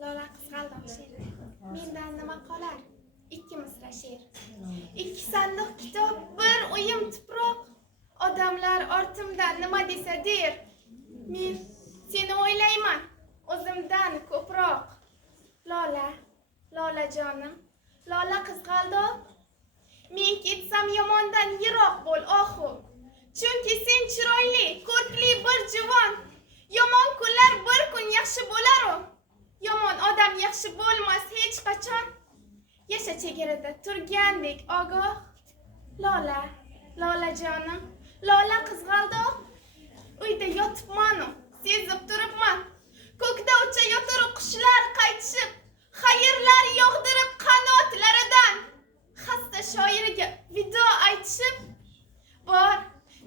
Lola qizg'aldoq she'ri. Mendan nima qolar? Ikki misra she'r. Ikki sandiq kitob, bir uyum tuproq. Odamlar ortimdan nima desa der. Men seni o'ylayman, o'zimdan ko'proq. Lola, Lola jonim, Lola qizg'aldoq. Men ketsam yomondan yiroq bo'l oxu. Chunki sen chiroyli, ko'rkli bir juvon. Yomon kunlar bir kun yaxshi bo'lar-u. Yomon odam yaxshi bo'lmas hech qachon. Yasha chegarada turgandek ogoh. Lola, Lola jonim, Lola qizg'aldoq. Uyda yotibman-u, sezib turibman. Ko'kda uchayotir qushlar qaytishib, xayrlar yog'dirib qanotlaridan. Xasta shoirga vido aytishib, bor,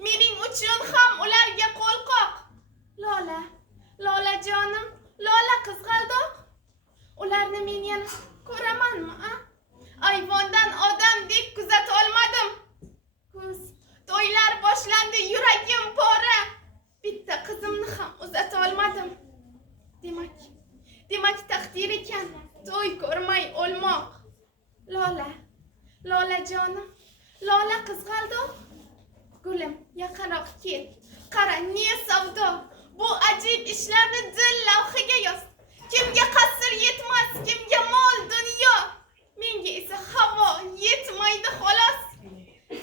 mening uchun ham ularga qo'l qoq. Lola, Lola jonim, Lola qizg'aldoq. Ularni men yana ko'ramanmi, a? Ayvondan odamdek kuzata olmadim. Kuz, to'ylar boshlandi, yuragim pora. Bitta qizimni ham uzata olmadim. Demak taqdir ekan to'y ko'rmay o'lmoq. Lola, Lola jonim, Lola qizg'aldoq. Gulim, yaqinroq kel. Qara, ne savdo. Bu ajib ishlarni dil lavhiga yoz. Kimga qasr yetmas, kimga mol dunyo. Menga esa havo yetmaydi xolos.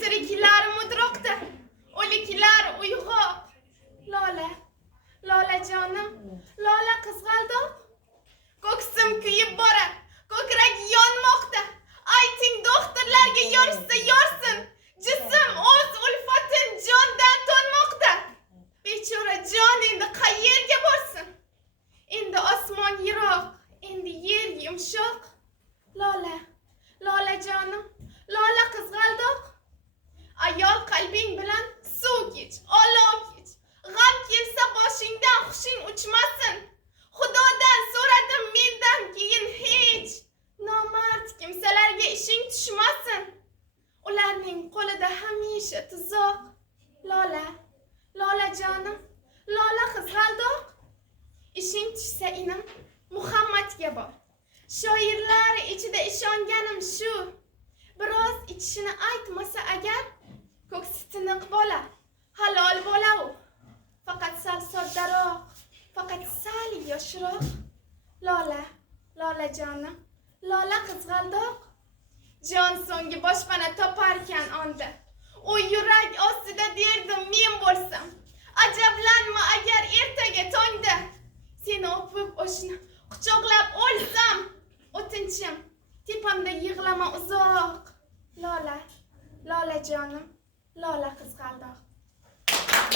Tiriklar mudroqda, o'liklar uyg'oq. Lola, Lola jonim, Lola qizg'aldoq. Ko'ksim kuyib borar, ko'krak yonmoqda. Ayting doktorlarga yorishsa yorsin. Jism o'z ulfatin jondan to'nmoqda. Bechora jon endi qayerga borsin? Endi osmon yiroq, endi yer yumshoq. Lola, Lola jonim, Lola qizg'aldoq. Ayol qalbing bilan suv kech, olov kech. G'am kelsa boshingdan hushing uchmasin. Xudodan so'radim mendan keyin hech nomard kimsalarga ishing tushmasin. Ularning qo'lida hamisha tuzoq. Lola, Lola jonim, Lola qizg'aldoq. Ishing tushsa inim Muhammadga bor. Shoirlar ichida ishonganim shu. Biroz ichishini aytmasa agar, ko'ksi tiniq bola, halol bo'la-u. Faqat sal soddaroq, faqat sal yoshroq. Lola, Lola jonim, Lola qizg'aldoq. Jon so'nggi boshpana toparkan onda. U yurak ostida derdim men bo'lsam. Ajablanma agar ertaga tongda seni o'pib o'shni quchoqlab o'lsam. O'tinchim, tepamda yig'lama uzoq. Lola, Lola jonim, Lola qizg'aldoq.